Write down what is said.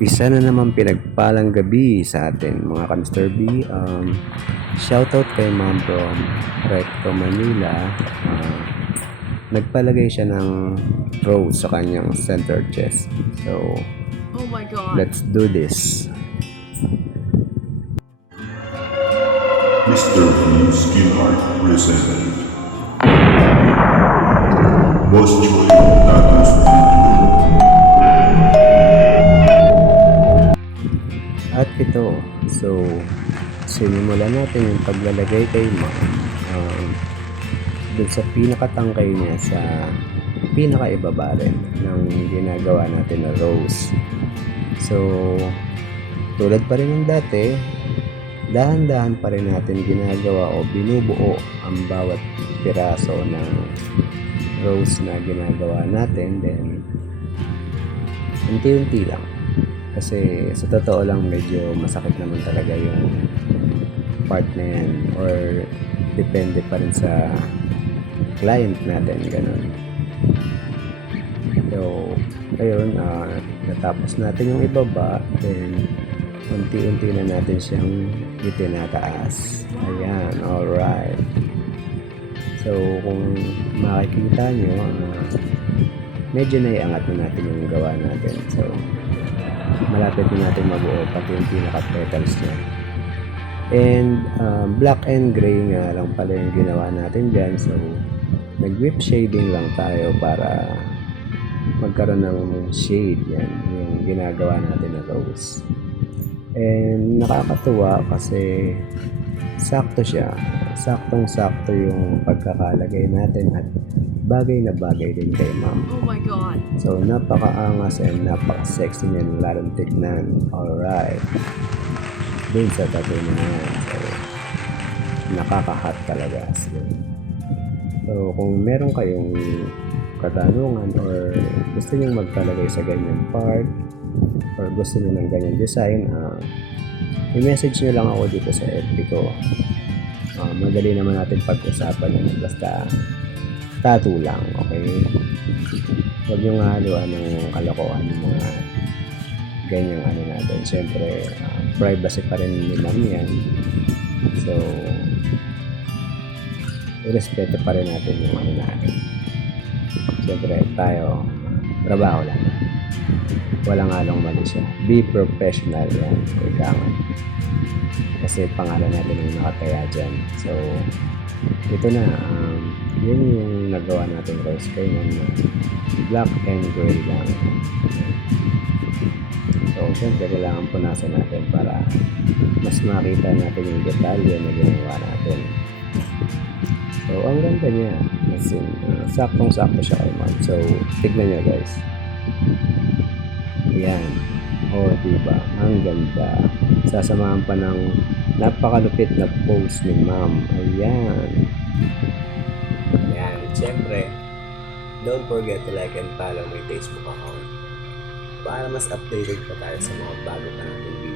Isa na naman pinagpalang gabi sa atin mga ka-Mr. B. Shoutout kay Ma'am from Recto, Manila. Nagpalagay siya ng rose sa kanyang center chest. So, oh my God. Let's do this. Mr. V Skin Art presented. Boss Joy Datos Video. At ito, so sinimulan natin yung paglalagay kay Ma'am dun sa pinakatangkay niya sa pinakaibaba rin ng ginagawa natin na rose. So, tulad pa rin ng dati, dahan-dahan pa rin natin ginagawa o binubuo ang bawat piraso ng rose na ginagawa natin. Then, unti-unti lang. Kasi sa totoo lang medyo masakit naman talaga yung part na yan, or depende pa rin sa client natin, ganun. So, ayun, natapos natin yung ibaba, then unti-unti na natin siyang itinataas. Ayan, alright. So, kung makikita nyo, medyo naiangat na natin yung gawa natin. So, malapit na natin mabuo pati yung pinaka-petals niya. And black and gray nga lang pala yung ginawa natin dyan. So, nag-whip shading lang tayo para magkaroon ng shade. Yan yung ginagawa natin na rose. And nakakatuwa kasi sakto siya. Saktong-sakto yung pagkakalagay natin at bagay na bagay din kay Ma'am. Oh my God. So, napaka-angas and napaka-sexy niyan, larong tignan. Alright. Dun sa tattoo na yan. So, nakaka-hot talaga. So, kung meron kayong katanungan or gusto nyo magpalagay sa ganyan part or gusto nyo ng ganyan design, i-message nyo lang ako dito sa FB ko. Madali naman natin pag-usapan yan. Basta tattoo lang, okay? Huwag nyo nga haluan ng kalokohan ng mga ganyang ano natin. Siyempre, privacy pa rin ni Ma'am yan. So, irespeto pa rin natin yung ano natin. Siyempre, tayo, trabaho lang. Walang halong mali siya. Be professional yan. Kailangan. Kasi pangalan natin yung nakataya dyan. So, ito na, yun yung nagawa natin rose kay Ma'am na black and gray lang. So, siyempre, kailangan punasan natin para mas makita natin yung detalye na ginawa natin. So, ang ganda niya. As in, saktong-sakto siya kay Ma'am. So, tignan nyo guys. Ayan. O, diba? Ang ganda. Sasamahan pa ng napakalupit na pose ni Ma'am. Ayan. Ayan. Siyempre, don't forget to like and follow my Facebook account para mas updated pa tayo sa mga bago pa natin video.